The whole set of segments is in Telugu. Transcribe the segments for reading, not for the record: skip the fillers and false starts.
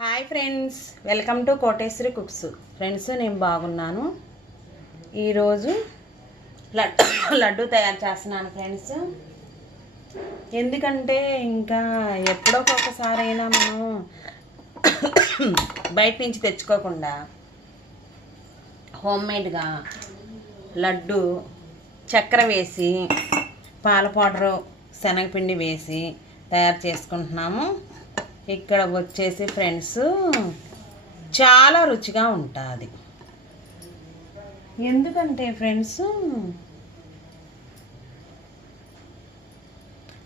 Hi friends, welcome to Koteswari cooks. Friends, నేను బాగున్నాను. ఈరోజు లడ్డు తయారు చేస్తున్నాను ఫ్రెండ్స్. ఎందుకంటే ఇంకా ఎప్పుడో ఒకసారి అయినా మనం బయట నుంచి తెచ్చుకోకుండా హోమ్మేడ్గా లడ్డు చక్కెర వేసి పాల పౌడరు శనగపిండి వేసి తయారు చేసుకుంటున్నాము. ఇక్కడ వచ్చేసి ఫ్రెండ్స్ చాలా రుచిగా ఉంటుంది. ఎందుకంటే ఫ్రెండ్స్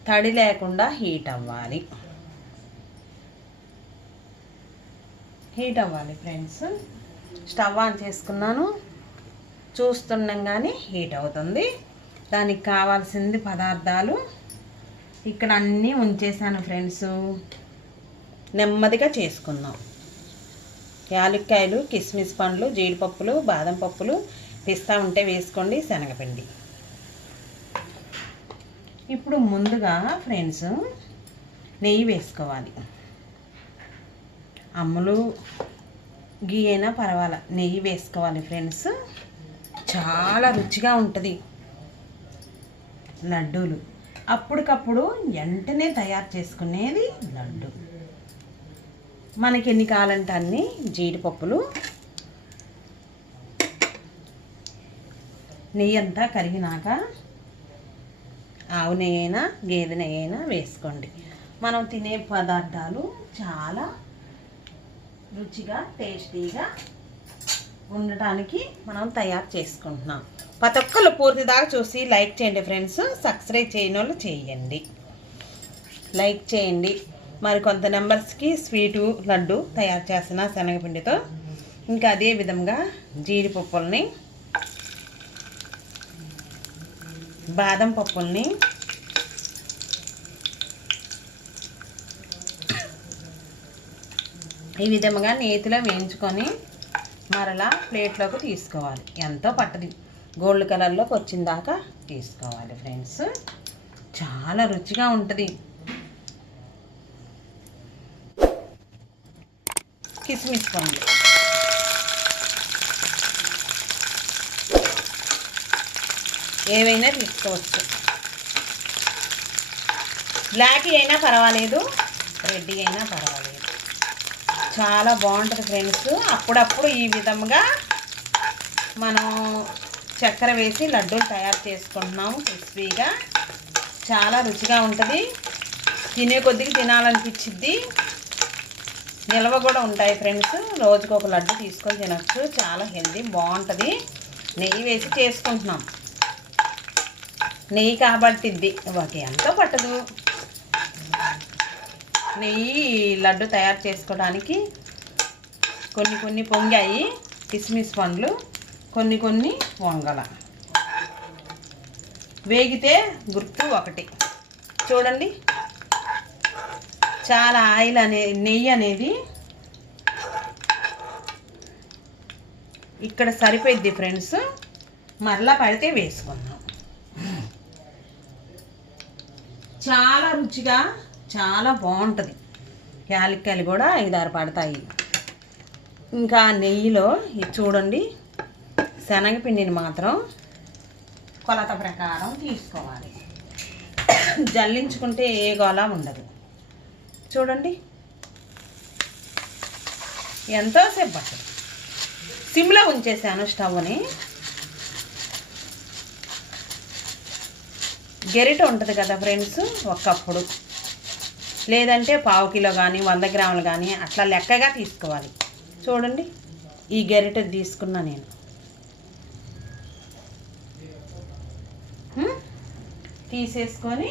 తడి లేకుండా హీట్ అవ్వాలి ఫ్రెండ్స్. స్టవ్ ఆన్ చేసుకున్నాను, చూస్తుండగానే హీట్ అవుతుంది. దానికి కావాల్సింది పదార్థాలు ఇక్కడ అన్నీ ఉంచేసాను ఫ్రెండ్స్. నెమ్మదిగా చేసుకుందాం. యాలక్కాయలు, కిస్మిస్ పండ్లు, జీడిపప్పులు, బాదం పప్పులు, పిస్తా ఉంటే వేసుకోండి, శనగపిండి. ఇప్పుడు ముందుగా ఫ్రెండ్స్ నెయ్యి వేసుకోవాలి. అమ్ములు గీ అయినా పర్వాలా, నెయ్యి వేసుకోవాలి ఫ్రెండ్స్. చాలా రుచిగా ఉంటుంది లడ్డూలు. అప్పటికప్పుడు వెంటనే తయారు చేసుకునేది లడ్డు. మనకి ఎన్ని కావాలంటే అన్ని జీడిపప్పులు, నెయ్యి అంతా కరిగినాక ఆవు నెయ్యి అయినా గేదె నెయ్యి అయినా వేసుకోండి. మనం తినే పదార్థాలు చాలా రుచిగా టేస్టీగా ఉండటానికి మనం తయారు చేసుకుంటున్నాం. ప్రతి ఒక్కళ్ళు పూర్తి దాకా చూసి లైక్ చేయండి ఫ్రెండ్స్. సబ్స్క్రైబ్ చేయని వాళ్ళు చేయండి, లైక్ చేయండి. మరి కొంత నెంబర్స్కి స్వీటు లడ్డు తయారు చేసిన శనగపిండితో. ఇంకా అదే విధంగా జీడిపప్పుల్ని, బాదం పప్పుల్ని, ఈ విధంగా నేతిలో వేయించుకొని మరలా ప్లేట్లోకి తీసుకోవాలి. ఎంతో పట్టది, గోల్డ్ కలర్లోకి వచ్చిన దాకా తీసుకోవాలి ఫ్రెండ్స్. చాలా రుచిగా ఉంటుంది. కిస్మిస్ పండ్లు ఏవైనా తీసుకోవచ్చు. బ్లాక్ అయినా పర్వాలేదు, రెడ్ అయినా పర్వాలేదు. చాలా బాగుంటుంది ఫ్రెండ్స్. అప్పుడప్పుడు ఈ విధంగా మనం చక్కెర వేసి లడ్డూలు తయారు చేసుకుంటున్నాము క్రిస్పీగా. చాలా రుచిగా ఉంటుంది. తినే కొద్దిగా తినాలనిపించిద్ది. నిల్వ కూడా ఉంటాయి ఫ్రెండ్స్. రోజుకు ఒక లడ్డు తీసుకొని తినచ్చు. చాలా హెల్దీ, బాగుంటుంది. నెయ్యి వేసి చేసుకుంటున్నాం. నెయ్యి కాబట్టిద్ది, ఒక ఎంతో పట్టదు. నెయ్యి లడ్డు తయారు చేసుకోవడానికి కొన్ని పొంగాయి కిస్మిస్ పండ్లు, కొన్ని పొంగల. వేగితే గుర్తు ఒకటి చూడండి. చాలా ఆయిల్ నెయ్యి అనేది ఇక్కడ సరిపోయిద్ది ఫ్రెండ్స్. మరలా పడితే వేసుకుందాం. చాలా రుచిగా చాలా బాగుంటుంది. యాలక్కాయలు కూడా 5-6 పడతాయి. ఇంకా నెయ్యిలో ఇది చూడండి, శనగపిండిని మాత్రం కొలత ప్రకారం తీసుకోవాలి. జల్లించుకుంటే ఏ గోళ ఉండదు. చూడండి ఎంతోసేపు పట్టదు. సిమ్లో ఉంచేసాను స్టవ్ని. గెరిట ఉంటుంది కదా ఫ్రెండ్స్, ఒకప్పుడు లేదంటే 1/2 కిలో కానీ 100 గ్రాములు కానీ అట్లా లెక్కగా తీసుకోవాలి. చూడండి ఈ గెరిట తీసుకున్నా నేను. తీసేసుకొని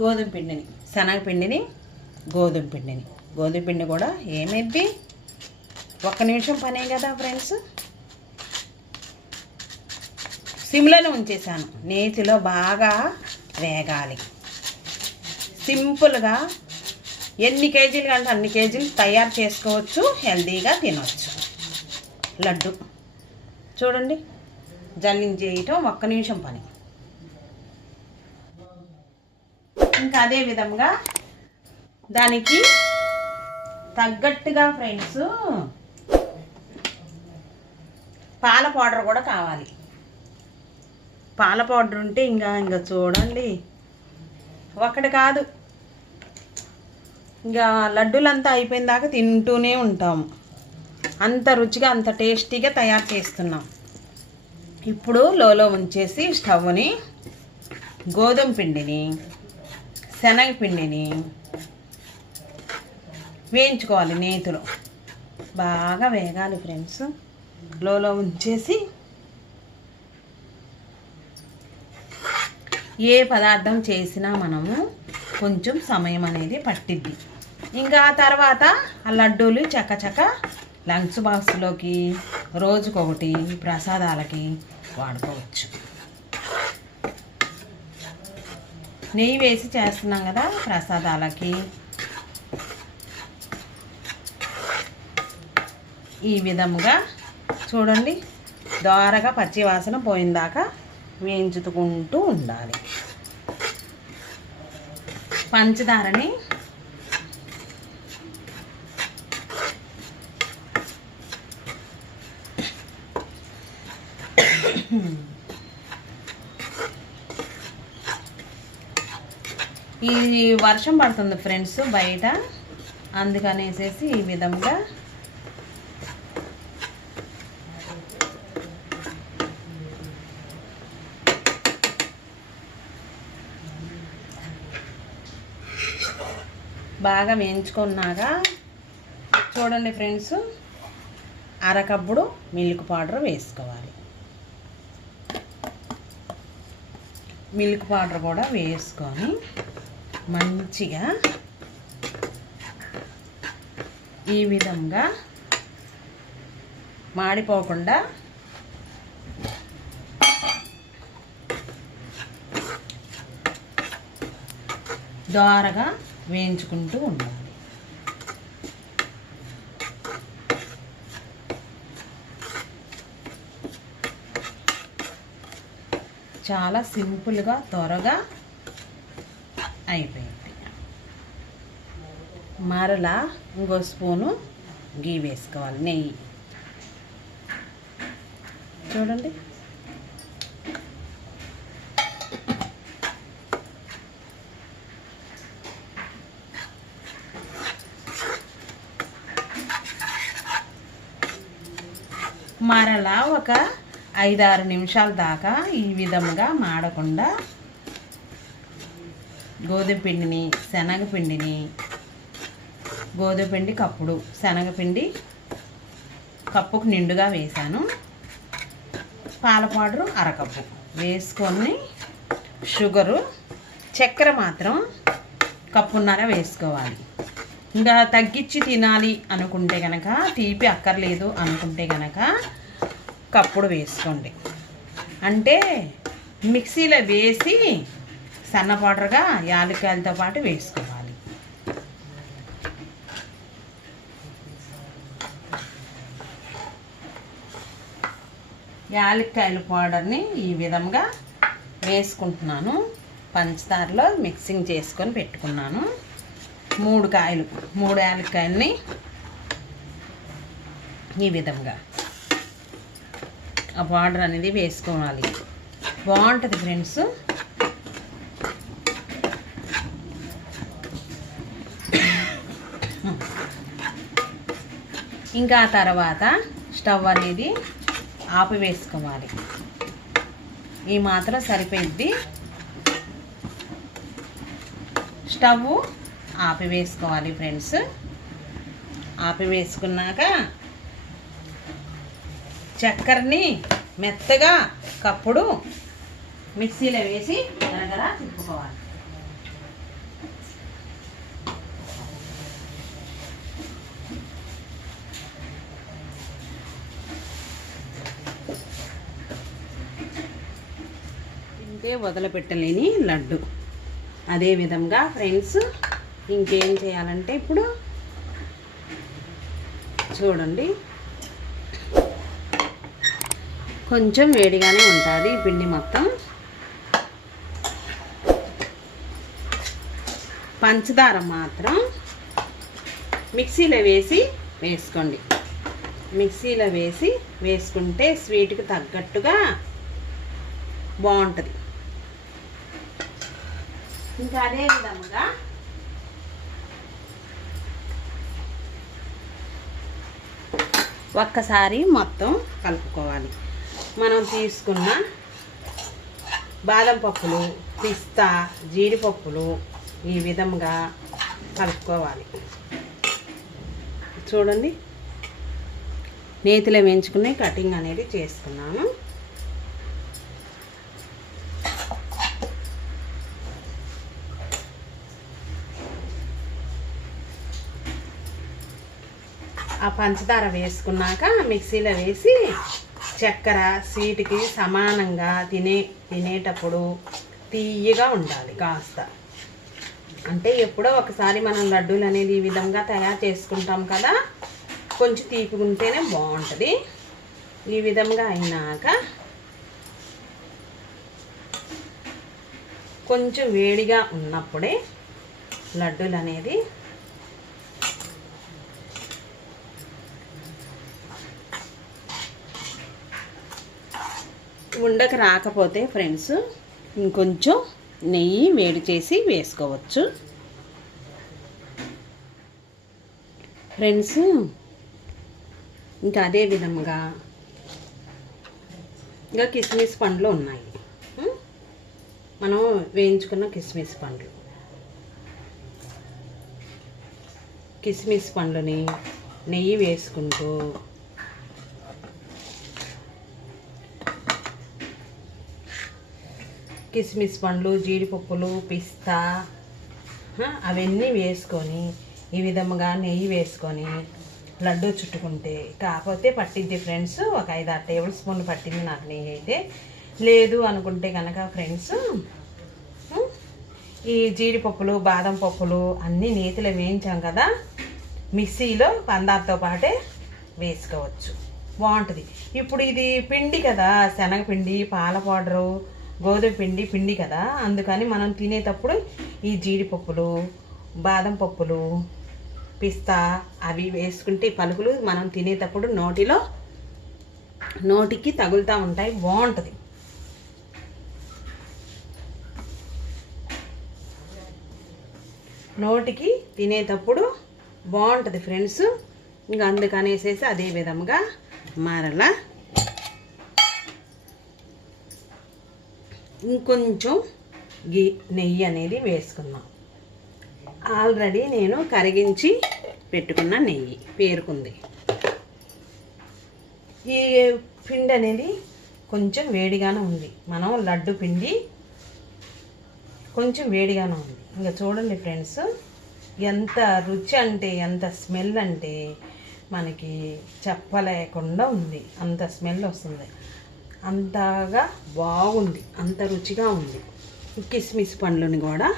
గోధుమ పిండిని, శనగపిండిని, గోధుమ పిండి కూడా ఏమైద్ది, 1 నిమిషం పనే కదా ఫ్రెండ్స్. సిమ్లోనే ఉంచేసాను. నేతిలో బాగా వేగాలి. సింపుల్గా ఎన్ని కేజీలు కంటే అన్ని కేజీలు తయారు చేసుకోవచ్చు, హెల్తీగా తినవచ్చు లడ్డు. చూడండి, జల్లించేయటం 1 నిమిషం పని. ఇంకా అదే విధంగా దానికి తగ్గట్టుగా ఫ్రెండ్స్ పాల పౌడర్ కూడా కావాలి. పాల పౌడర్ ఉంటే ఇంకా చూడండి, ఒకటి కాదు, ఇంకా లడ్డూలంతా అయిపోయిన దాకా తింటూనే ఉంటాము. అంత రుచిగా అంత టేస్టీగా తయారు చేస్తున్నాం. ఇప్పుడు లోలో ఉంచేసి స్టవ్ని గోధుమ పిండిని శనగపిండిని వేయించుకోవాలి. నేతిలో బాగా వేగాలి ఫ్రెండ్స్. లోలో ఉంచేసి ఏ పదార్థం చేసినా మనము కొంచెం సమయం అనేది పట్టిద్ది. ఇంకా ఆ తర్వాత ఆ లడ్డూలు చక్కచక్క లంచ్ బాక్స్లోకి రోజుకొకటి ప్రసాదాలకి వాడుకోవచ్చు. నెయ్యి వేసి చేస్తున్నాం కదా ప్రసాదాలకి. ఈ విధముగా చూడండి, దోరగా పచ్చి వాసన పోయిందాకా వేయించుకుంటూ ఉండాలి. పంచదారని ఈ వర్షం పడుతుంది ఫ్రెండ్స్ బయట, అందుకనేసేసి ఈ విధంగా బాగా వేయించుకున్నాక చూడండి ఫ్రెండ్స్, అరకప్పుడు మిల్క్ పౌడర్ వేసుకోవాలి. మిల్క్ పౌడర్ కూడా వేసుకొని మంచిగా ఈ విధంగా మాడిపోకుండా దోరగా వేయించుకుంటూ ఉండాలి. చాలా సింపుల్గా త్వరగా అయిపోయింది. మరలా ఇంకో స్పూను గీ వేసుకోవాలి, నెయ్యి. చూడండి, మరలా ఒక 5-6 నిమిషాల దాకా ఈ విధంగా మాడకుండా గోధుమ పిండిని శనగపిండిని, గోధుమ పిండి కప్పుడు, శనగపిండి కప్పుకు నిండుగా వేసాను, పాల పౌడరు అరకప్పు వేసుకొని షుగరు, చక్కెర మాత్రం కప్పున్నర వేసుకోవాలి. ఇంకా తగ్గించి తినాలి అనుకుంటే కనుక, తీపి అక్కర్లేదు అనుకుంటే కనుక కప్పుడు వేసుకోండి. అంటే మిక్సీలో వేసి సన్న పౌడర్గా యాలక్కాయలతో పాటు వేసుకోవాలి. యాలక్కాయల పౌడర్ని ఈ విధంగా వేసుకుంటున్నాను. పంచదారలో మిక్సింగ్ చేసుకొని పెట్టుకున్నాను. 3 యాలక్కాయలని ఈ విధంగా ఆ పౌడర్ అనేది వేసుకోవాలి. బాగుంటుంది ఫ్రెండ్స్. ఇంకా తర్వాత స్టవ్ అనేది ఆపివేసుకోవాలి. ఈ మాత్రం సరిపోయిద్ది. Stove ఆపివేసుకోవాలి friends. ఆపివేసుకున్నాక చక్కెరని మెత్తగా కప్పుడు మిక్సీలో వేసి గరగర తిప్పుకోవాలి. తింటే వదిలిపెట్టలేని లడ్డు. అదే విధంగా ఫ్రెండ్స్ ఇంకేం చేయాలంటే ఇప్పుడు చూడండి, కొంచెం వేడిగానే ఉంటుంది ఈ పిండి మొత్తం. పంచదార మాత్రం మిక్సీలో వేసుకోండి. మిక్సీలో వేసుకుంటే స్వీట్కి తగ్గట్టుగా బాగుంటుంది. ఇంకా అదే విధంగా ఒక్కసారి మొత్తం కలుపుకోవాలి. మనం తీసుకున్న బాదం పప్పులు, పిస్తా, జీడిపప్పులు ఈ విధంగా కలుపుకోవాలి. చూడండి, నేతిలో వేయించుకునే కటింగ్ అనేది చేసుకున్నాను. ఆ పంచదార వేసుకున్నాక మిక్సీలో వేసి చక్కెర స్వీట్కి సమానంగా తినేటప్పుడు తీయగా ఉండాలి కాస్త. అంటే ఎప్పుడో ఒకసారి మనం లడ్డూలు అనేది ఈ విధంగా తయారు చేసుకుంటాం కదా, కొంచెం తీపిగుంటేనే బాగుంటుంది. ఈ విధంగా అయినాక కొంచెం వేడిగా ఉన్నప్పుడే లడ్డూలు అనేది ఉండక రాకపోతే ఫ్రెండ్స్ ఇంకొంచెం నెయ్యి వేడి చేసి వేసుకోవచ్చు. ఫ్రెండ్స్ ఇంకా అదే విధంగా ఇంకా కిస్మిస్ పండ్లు ఉన్నాయి. మనం వేయించుకున్న కిస్మిస్ పండ్లని నెయ్యి వేసుకుంటూ కిస్మిస్ పండ్లు, జీడిపప్పులు, పిస్తా అవన్నీ వేసుకొని ఈ విధంగా నెయ్యి వేసుకొని లడ్డు చుట్టుకుంటే కాకపోతే పట్టిద్ది ఫ్రెండ్స్. ఒక 5-6 టేబుల్ స్పూన్లు పట్టింది నాకు నెయ్యి అయితే. లేదు అనుకుంటే కనుక ఫ్రెండ్స్ ఈ జీడిపప్పులు, బాదం పప్పులు అన్నీ నేతిలో వేయించాం కదా, మిక్సీలో పందార్తో పాటే వేసుకోవచ్చు, బాగుంటుంది. ఇప్పుడు ఇది పిండి కదా, శనగపిండి, పాల పౌడరు, గోధుమ పిండి కదా, అందుకని మనం తినేటప్పుడు ఈ జీడిపప్పులు, బాదం పప్పులు, పిస్తా అవి వేసుకుంటే పలుకులు మనం తినేటప్పుడు నోటికి తగులుతూ ఉంటాయి, బాగుంటుంది. నోటికి తినేటప్పుడు బాగుంటుంది ఫ్రెండ్స్. ఇంకా అందుకనేసేసి అదే విధంగా మరలా ఇంకొంచెం నెయ్యి అనేది వేసుకుందాం. ఆల్రెడీ నేను కరిగించి పెట్టుకున్న నెయ్యి పేరుకుంది. ఈ పిండి అనేది కొంచెం వేడిగానే ఉంది. మనం లడ్డు పిండి కొంచెం వేడిగానే ఉంది. ఇంకా చూడండి ఫ్రెండ్స్, ఎంత రుచి అంటే, ఎంత స్మెల్ అంటే మనకి చెప్పలేకుండా ఉంది. అంత స్మెల్ వస్తుంది, అంతగా బాగుంది, అంత రుచిగా ఉంది. కిస్మిస్ పండ్లను కూడా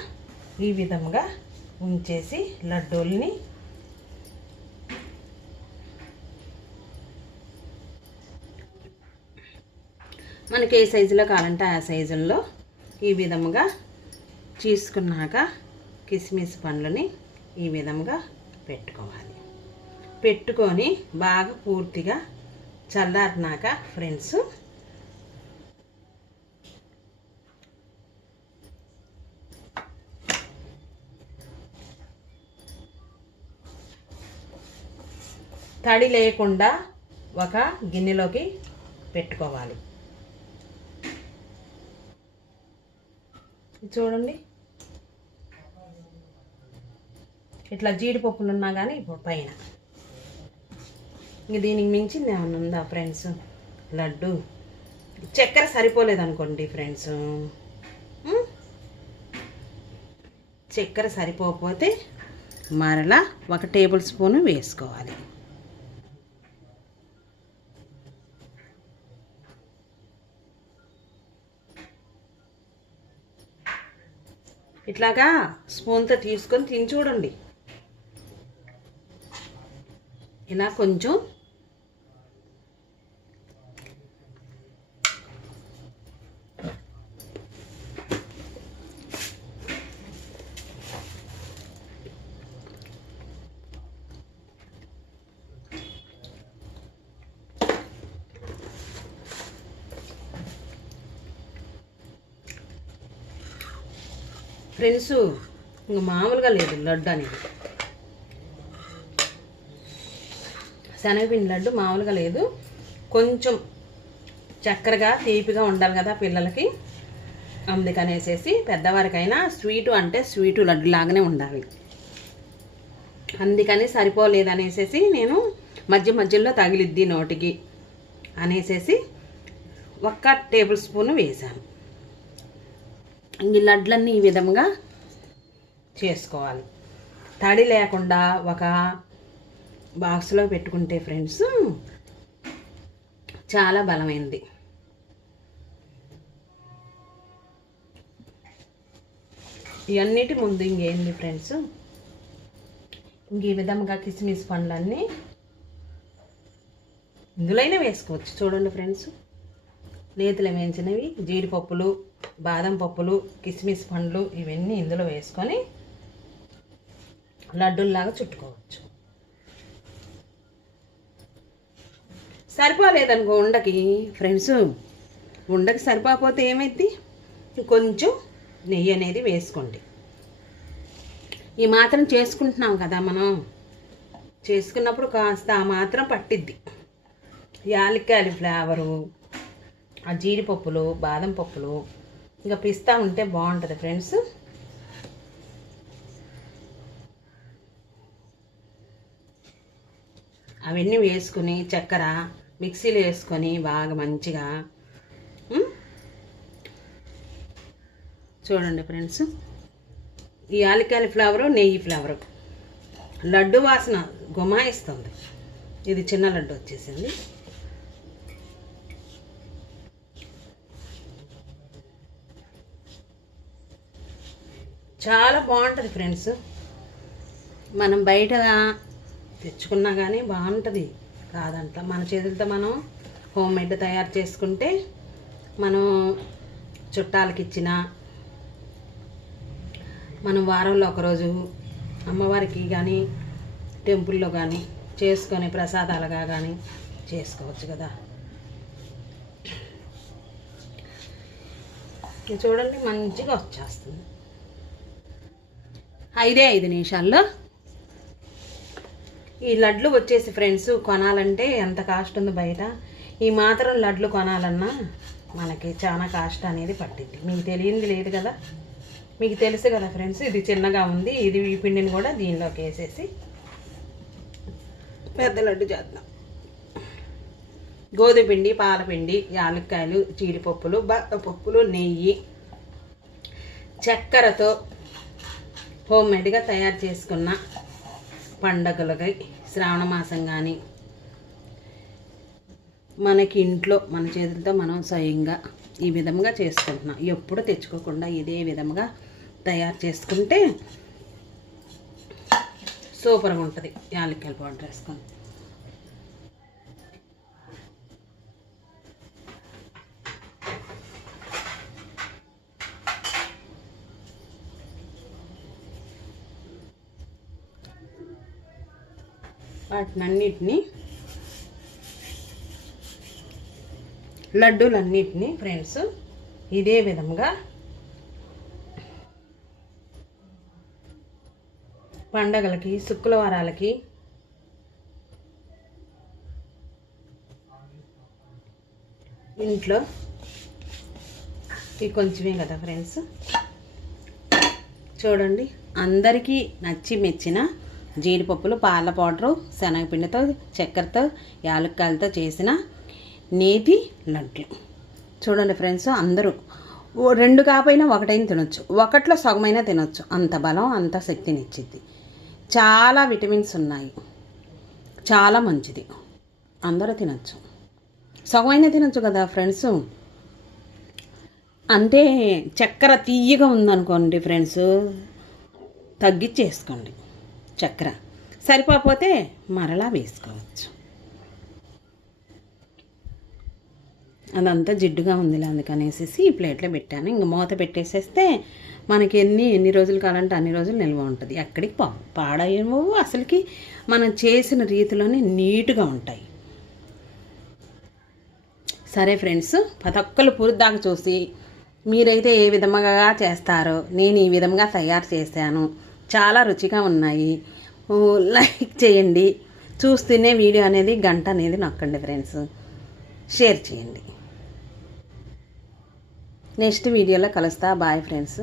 ఈ విధంగా ఉంచేసి లడ్డూల్ని మనకి ఏ సైజులో కావాలంటే ఆ సైజుల్లో ఈ విధంగా తీసుకున్నాక కిస్మిస్ పండ్లని ఈ విధంగా పెట్టుకోవాలి. పెట్టుకొని బాగా పూర్తిగా చల్లారినాక ఫ్రెండ్స్ తడి లేకుండా ఒక గిన్నెలోకి పెట్టుకోవాలి. చూడండి, ఇట్లా జీడిపప్పులు ఉన్నా కానీ ఇప్పుడు పైన ఇంక దీనికి మించింది ఏమన్నా ఉందా ఫ్రెండ్స్? లడ్డు చక్కెర సరిపోలేదు అనుకోండి ఫ్రెండ్స్, చక్కెర సరిపోకపోతే మరలా 1 టేబుల్ స్పూన్ వేసుకోవాలి. ఇట్లాగా స్పూన్తో తీసుకొని తిని చూడండి. ఇలా కొంచెం ఫ్రెండ్స్ ఇంకా మామూలుగా లేదు లడ్డు అనేది. శనగపిండి లడ్డు మామూలుగా లేదు. కొంచెం చక్కెరగా తీపిగా ఉండాలి కదా పిల్లలకి, అందుకనేసేసి పెద్దవారికైనా స్వీటు అంటే స్వీటు లడ్డు లాగానే ఉండాలి. అందుకని సరిపోలేదనేసేసి నేను మధ్య మధ్యలో తగిలిద్ది నోటికి అనేసేసి 1 టేబుల్ స్పూన్ వేసాను. ఈ లడ్లన్నీ ఈ విధంగా చేసుకోవాలి. తడి లేకుండా ఒక బాక్స్లో పెట్టుకుంటే ఫ్రెండ్స్ చాలా బలమైంది. ఇవన్నిటి ముందు ఇంకేంది ఫ్రెండ్స్, ఇంక ఈ విధంగా కిస్మిస్ పండ్లన్నీ ఇందులోనే వేసుకోవచ్చు. చూడండి ఫ్రెండ్స్, నేతిలో వేయించినవి, జీడిపప్పులు, బాదం పప్పులు, కిస్మిస్ పండ్లు ఇవన్నీ ఇందులో వేసుకొని లడ్డూల్లాగా చుట్టుకోవచ్చు. సరిపోలేదనుకో ఉండకి ఫ్రెండ్స్, ఉండకి సరిపోతే ఏమైద్ది, కొంచెం నెయ్యి అనేది వేసుకోండి. ఈ మాత్రం చేసుకుంటున్నాం కదా మనం, చేసుకున్నప్పుడు కాస్త ఆ మాత్రం పట్టిద్ది. యాలక్కాయల ఫ్లేవరు, ఆ జీడిపప్పులు, బాదం పప్పులు, ఇంకా పిస్తా ఉంటే బాగుంటుంది ఫ్రెండ్స్. అవన్నీ వేసుకుని చక్కెర మిక్సీలో వేసుకొని బాగా మంచిగా చూడండి ఫ్రెండ్స్, ఈ యాలక్కాయల ఫ్లేవరు, నెయ్యి ఫ్లేవరు, లడ్డు వాసన గుమాయిస్తుంది. ఇది చిన్న లడ్డు వచ్చేసింది. చాలా బాగుంటుంది ఫ్రెండ్స్. మనం బయట తెచ్చుకున్నా కానీ బాగుంటుంది కాదంట. మన చేతులతో మనం హోమ్ మేడ్ తయారు చేసుకుంటే మనం చుట్టాలకి ఇచ్చిన, మనం వారంలో ఒకరోజు అమ్మవారికి కానీ టెంపుల్లో కానీ చేసుకొని ప్రసాదాలుగా కానీ చేసుకోవచ్చు కదా. చూడండి మంచిగా వచ్చేస్తుంది. 5 నిమిషాల్లో ఈ లడ్లు వచ్చేసి ఫ్రెండ్స్, కొనాలంటే ఎంత కాస్ట్ ఉందో బయట. ఈ మాత్రం లడ్లు కొనాలన్నా మనకి చాలా కాస్ట్ అనేది పట్టింది. మీకు తెలియంది లేదు కదా, మీకు తెలుసు కదా ఫ్రెండ్స్. ఇది చిన్నగా ఉంది. ఇది ఈ పిండిని కూడా దీనిలోకి వేసేసి పెద్ద లడ్డు చేద్దాం. గోధుమ పిండి, పాలపిండి, యాలక్కాయలు, జీడిపప్పులు, బాదపప్పులు, నెయ్యి, చక్కెరతో హోమ్మేడ్గా తయారు చేసుకున్న పండగలకి, శ్రావణ మాసం కానీ మనకి ఇంట్లో మన చేతులతో మనం స్వయంగా ఈ విధంగా చేసుకుంటున్నాం. ఎప్పుడు తెచ్చుకోకుండా ఇదే విధంగా తయారు చేసుకుంటే సూపర్గా ఉంటుంది. యాలక్కాయల పౌడర్ వేసుకొని వాటినన్నిటినీ లడ్డూలన్నిటినీ ఫ్రెండ్స్ ఇదే విధంగా పండగలకి, శుక్రవారాలకి, ఇంట్లో ఇవి కొంచెమే కదా ఫ్రెండ్స్. చూడండి, అందరికీ నచ్చి మెచ్చిన జీడిపప్పులు, పాల పౌడరు, శనగపిండితో, చక్కెరతో, యాలక్కాయలతో చేసిన నేతి లడ్లు. చూడండి ఫ్రెండ్స్, అందరూ 2 కాకపోయినా 1 తినొచ్చు, 1లో సగమైనా తినొచ్చు. అంత బలం, అంత శక్తినిచ్చిద్ది. చాలా విటమిన్స్ ఉన్నాయి, చాలా మంచిది. అందరూ తినొచ్చు, సగమైనా తినొచ్చు కదా ఫ్రెండ్స్. అంటే చక్కెర తీయగా ఉందనుకోండి ఫ్రెండ్స్, తగ్గించేసుకోండి. చక్కెర సరిపోతే మరలా వేసుకోవచ్చు. అదంతా జిడ్డుగా ఉందిలే అందుకనేసి ఈ ప్లేట్లో పెట్టాను. ఇంక మూత పెట్టేసేస్తే మనకి ఎన్ని రోజులు కావాలంటే అన్ని రోజులు నిల్వ ఉంటుంది. ఎక్కడికి పాడయ్యేమో అసలుకి మనం చేసిన రీతిలోనే నీట్గా ఉంటాయి. సరే ఫ్రెండ్స్, ప్రతి ఒక్కరు పూర్తిదాకా చూసి మీరైతే ఏ విధంగా చేస్తారో నేను ఈ విధంగా తయారు చేశాను. చాలా రుచిగా ఉన్నాయి. లైక్ చేయండి. చూస్తూనే వీడియో అనేది గంట అనేది నొక్కండి ఫ్రెండ్స్. షేర్ చేయండి. నెక్స్ట్ వీడియోలో కలుస్తా. Bye friends.